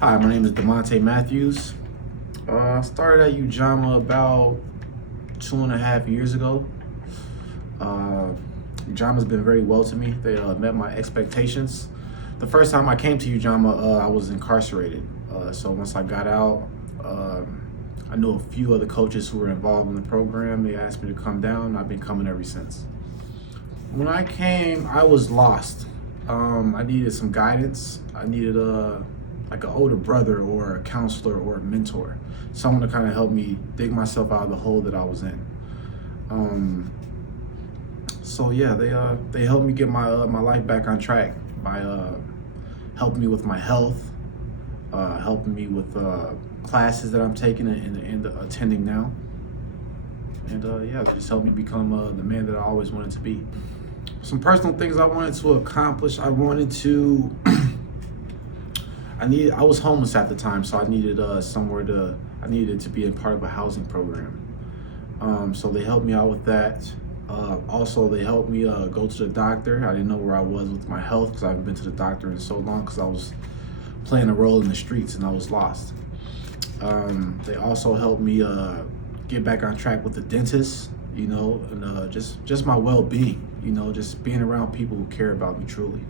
Hi, my name is Damontay Mathews. I started at Ujamaa about 2.5 years ago. Ujama's been very well to me. They met my expectations. The first time I came to Ujamaa, I was incarcerated. So once I got out, I knew a few other coaches who were involved in the program. They asked me to come down. I've been coming ever since. When I came, I was lost. I needed some guidance. I needed like an older brother or a counselor or a mentor, someone to kind of help me dig myself out of the hole that I was in. So yeah, they helped me get my life back on track by helping me with my health, helping me with classes that I'm taking and attending now, and yeah, just helped me become the man that I always wanted to be. Some personal things I wanted to accomplish. I wanted to. I was homeless at the time, so I needed I needed to be a part of a housing program. So they helped me out with that. Also, they helped me go to the doctor. I didn't know where I was with my health because I haven't been to the doctor in so long because I was playing a role in the streets and I was lost. They also helped me get back on track with the dentist, you know, and just my well-being, you know, just being around people who care about me truly.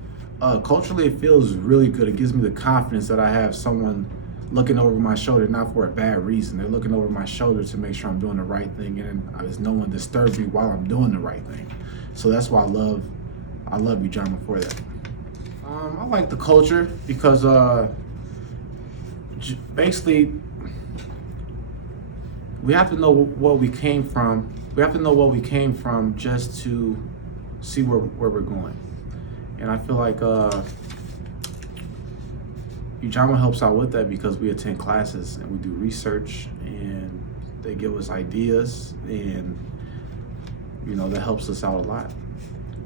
Culturally, it feels really good. It gives me the confidence that I have someone looking over my shoulder, not for a bad reason. They're looking over my shoulder to make sure I'm doing the right thing, and there's no one disturbs me while I'm doing the right thing. So that's why I love Ujamaa for that. I like the culture because basically we have to know what we came from. We have to know what we came from just to see where we're going. And I feel like Ujamaa helps out with that because we attend classes and we do research and they give us ideas, and you know that helps us out a lot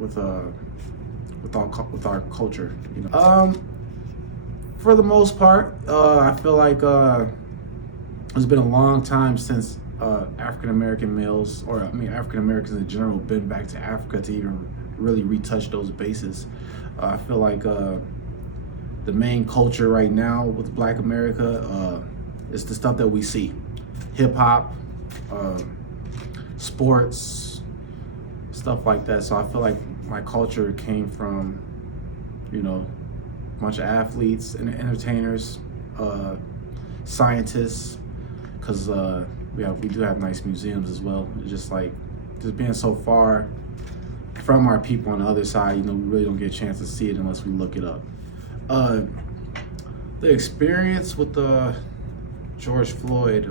with our culture. You know, for the most part, I feel like it's been a long time since African American males, or I mean African Americans in general, been back to Africa to even really retouch those bases. I feel like the main culture right now with Black America is the stuff that we see: hip hop, sports, stuff like that. So I feel like my culture came from, you know, a bunch of athletes and entertainers, scientists, because we do have nice museums as well. It's just like just being so far from our people on the other side, you know, we really don't get a chance to see it unless we look it up. The experience with George Floyd,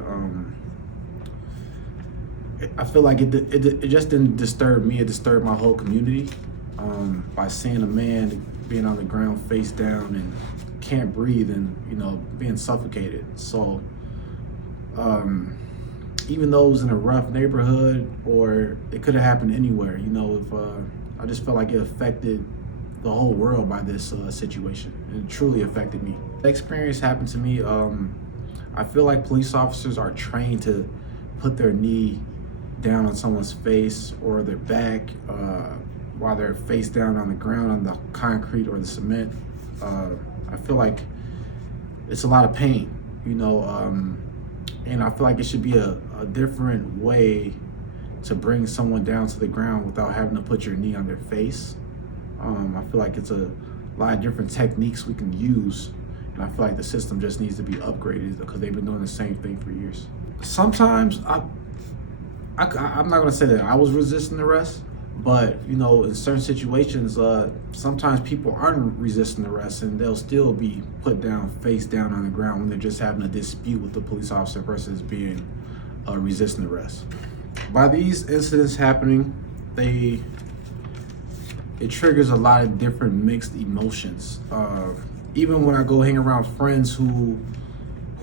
I feel like it just didn't disturb me. It disturbed my whole community by seeing a man being on the ground face down and can't breathe and, you know, being suffocated. So even though it was in a rough neighborhood, or it could have happened anywhere, you know, if I just felt like it affected the whole world by this situation. It truly affected me. The experience happened to me. I feel like police officers are trained to put their knee down on someone's face or their back while they're face down on the ground on the concrete or the cement. I feel like it's a lot of pain, you know, and I feel like it should be a different way to bring someone down to the ground without having to put your knee on their face. I feel like it's a lot of different techniques we can use, and I feel like the system just needs to be upgraded because they've been doing the same thing for years. Sometimes I'm not gonna say that I was resisting arrest, but you know, in certain situations, sometimes people aren't resisting arrest and they'll still be put down, face down on the ground when they're just having a dispute with the police officer versus being resisting arrest. By these incidents happening, it triggers a lot of different mixed emotions. Even when I go hang around friends who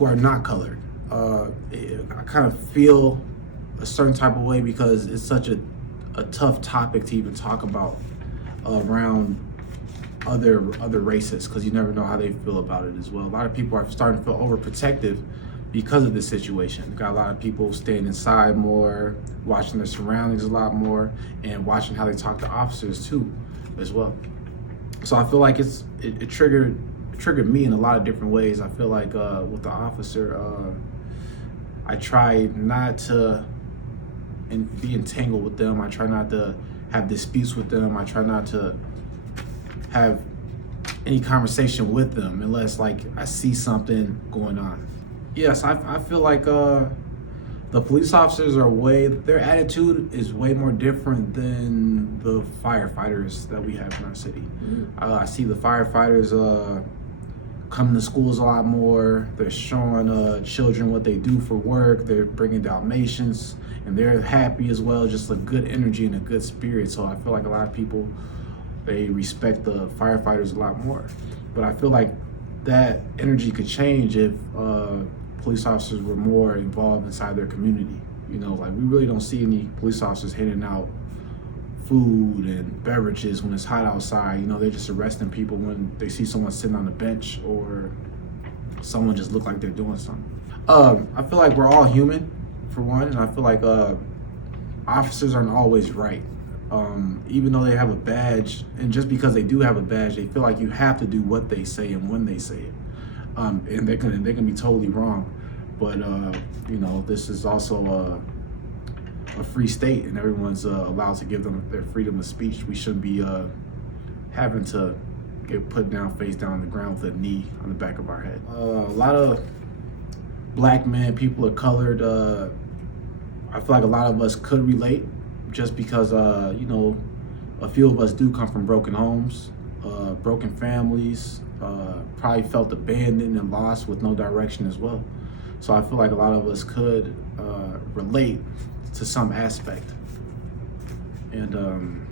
are not colored, I kind of feel a certain type of way because it's such a tough topic to even talk about around other races, because you never know how they feel about it as well. A lot of people are starting to feel overprotective because of this situation. You've got a lot of people staying inside more, watching their surroundings a lot more, and watching how they talk to officers too as well. So I feel like it triggered triggered me in a lot of different ways. I feel like with the officer, I try not to be entangled with them. I try not to have disputes with them. I try not to have any conversation with them unless like I see something going on. Yes, I feel like the police officers their attitude is way more different than the firefighters that we have in our city. I see the firefighters come to schools a lot more. They're showing children what they do for work. They're bringing Dalmatians, and they're happy as well, just a good energy and a good spirit. So I feel like a lot of people, they respect the firefighters a lot more. But I feel like that energy could change if police officers were more involved inside their community. You know, like we really don't see any police officers handing out food and beverages when it's hot outside. You know, they're just arresting people when they see someone sitting on the bench or someone just look like they're doing something. I feel like we're all human, for one, and I feel like officers aren't always right. Even though they have a badge, and just because they do have a badge, they feel like you have to do what they say and when they say it. And they can be totally wrong, but you know, this is also a free state, and everyone's allowed to give them their freedom of speech. We shouldn't be having to get put down, face down on the ground with a knee on the back of our head. A lot of black men, people of colored, I feel like a lot of us could relate, just because you know, a few of us do come from broken homes, broken families, probably felt abandoned and lost with no direction as well. So I feel like a lot of us could relate to some aspect. And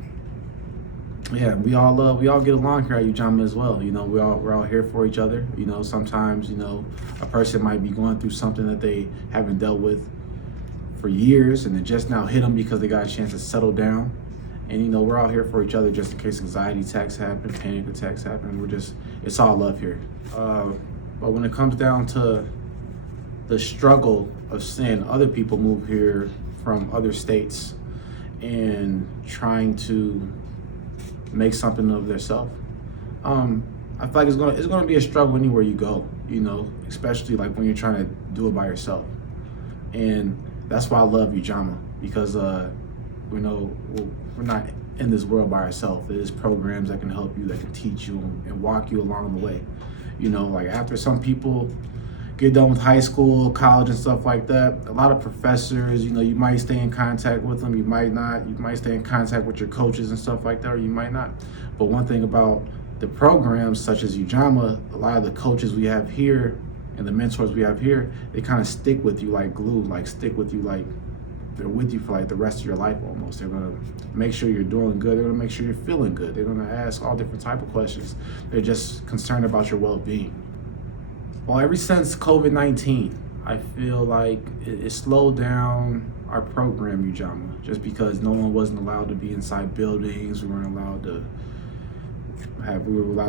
yeah, we all get along here at Ujamaa as well. You know, we're all here for each other. You know, sometimes, you know, a person might be going through something that they haven't dealt with for years, and it just now hit them because they got a chance to settle down. And you know, we're all here for each other just in case anxiety attacks happen, panic attacks happen. It's all love here. But when it comes down to the struggle of seeing other people move here from other states and trying to make something of themselves, I feel like it's gonna be a struggle anywhere you go. You know, especially like when you're trying to do it by yourself. And that's why I love Ujamaa, because we know we're not in this world by ourselves. There's programs that can help you, that can teach you and walk you along the way. You know, like after some people get done with high school, college and stuff like that, a lot of professors, you know, you might stay in contact with them, you might not. You might stay in contact with your coaches and stuff like that, or you might not. But one thing about the programs such as Ujamaa, a lot of the coaches we have here and the mentors we have here, they kind of stick with you like glue, like stick with you like they're with you for like the rest of your life almost. They're gonna make sure you're doing good. They're gonna make sure you're feeling good. They're gonna ask all different type of questions. They're just concerned about your well-being. Well, ever since COVID-19, I feel like it slowed down our program, Ujamaa, just because no one wasn't allowed to be inside buildings. We were allowed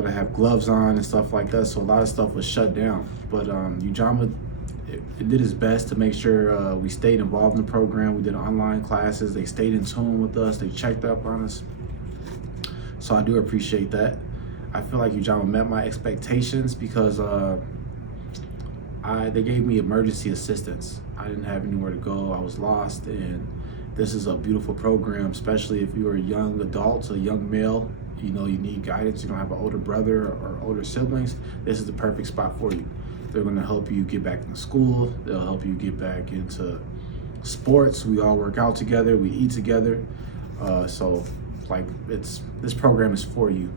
to have gloves on and stuff like that. So a lot of stuff was shut down. But Ujamaa, it did its best to make sure we stayed involved in the program. We did online classes. They stayed in tune with us. They checked up on us. So I do appreciate that. I feel like Ujamaa met my expectations because they gave me emergency assistance. I didn't have anywhere to go. I was lost, and this is a beautiful program, especially if you're a young adult, a young male. You know, you need guidance. You don't have an older brother or older siblings. This is the perfect spot for you. They're going to help you get back into school. They'll help you get back into sports. We all work out together. We eat together. So like this program is for you.